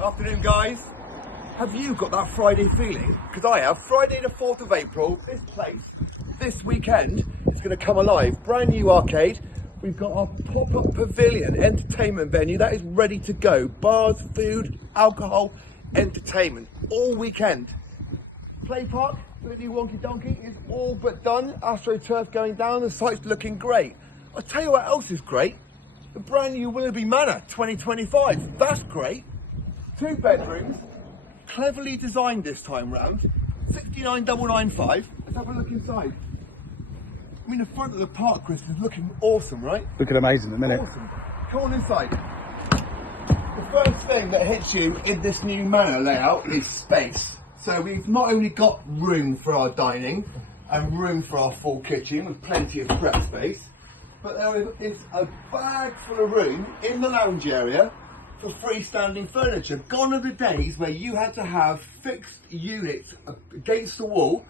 Afternoon, guys. Have you got that Friday feeling? Because I have. Friday the 4th of April, this place, this weekend, is going to come alive. Brand new arcade. We've got our pop-up pavilion entertainment venue that is ready to go. Bars, food, alcohol, entertainment, all weekend. Play park, the new wonky donkey, is all but done. AstroTurf going down, the site's looking great. I'll tell you what else is great. The brand new Willoughby Manor 2025. That's great. 2 bedrooms, cleverly designed this time round. 69,995. Let's have a look inside. I mean, the front of the park, Chris, is looking awesome, right? Looking amazing at the minute. Awesome. Come on inside. The first thing that hits you in this new manor layout is space. So we've not only got room for our dining and room for our full kitchen with plenty of prep space, but there is a bag full of room in the lounge area for freestanding furniture. Gone are the days where you had to have fixed units against the wall.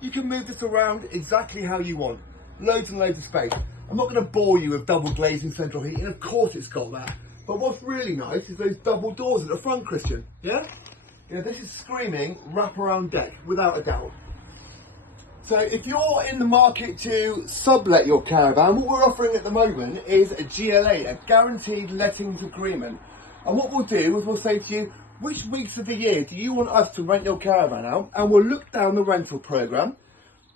You can move this around exactly how you want. Loads and loads of space. I'm not going to bore you with double glazing central heating. Of course it's got that. But what's really nice is those double doors at the front, Christian. Yeah? You know, this is screaming wraparound deck, without a doubt. So if you're in the market to sublet your caravan, what we're offering at the moment is a GLA, a guaranteed lettings agreement. And what we'll do is we'll say to you, which weeks of the year do you want us to rent your caravan out? And we'll look down the rental programme,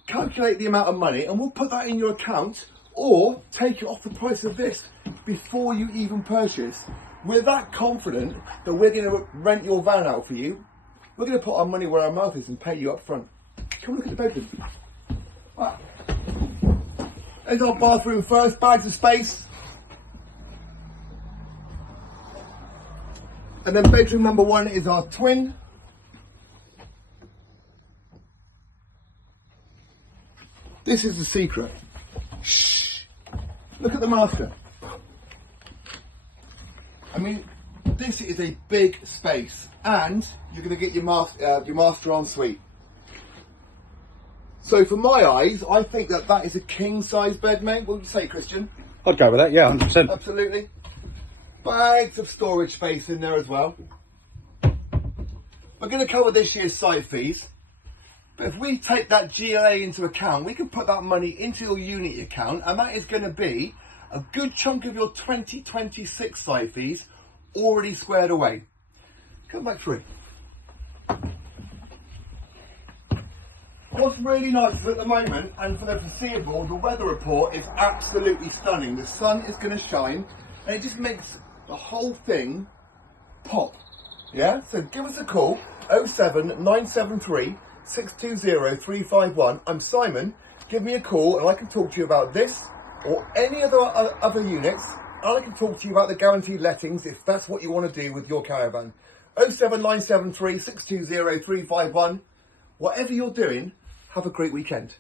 calculate the amount of money, and we'll put that in your account or take it off the price of this before you even purchase. We're that confident that we're going to rent your van out for you. We're going to put our money where our mouth is and pay you up front. Come look at the bedroom. Wow. There's our bathroom first, bags of space. And then bedroom number 1 is our twin. This is the secret. Shh. Look at the master. I mean, this is a big space, and you're going to get your master en suite. So for my eyes, I think that is a king size bed, mate. What would you say, Christian? I'd go with that, yeah, 100%. Absolutely. Bags of storage space in there as well. We're going to cover this year's site fees. But if we take that GLA into account, we can put that money into your unit account, and that is going to be a good chunk of your 2026 site fees already squared away. Come back through. What's really nice is at the moment, and for the foreseeable, the weather report is absolutely stunning. The sun is going to shine, and it just makes the whole thing pop. Yeah? So give us a call, 07973 620 351. I'm Simon. Give me a call and I can talk to you about this or any other units, and I can talk to you about the guaranteed lettings if that's what you want to do with your caravan. 07973 620 351. Whatever you're doing, have a great weekend.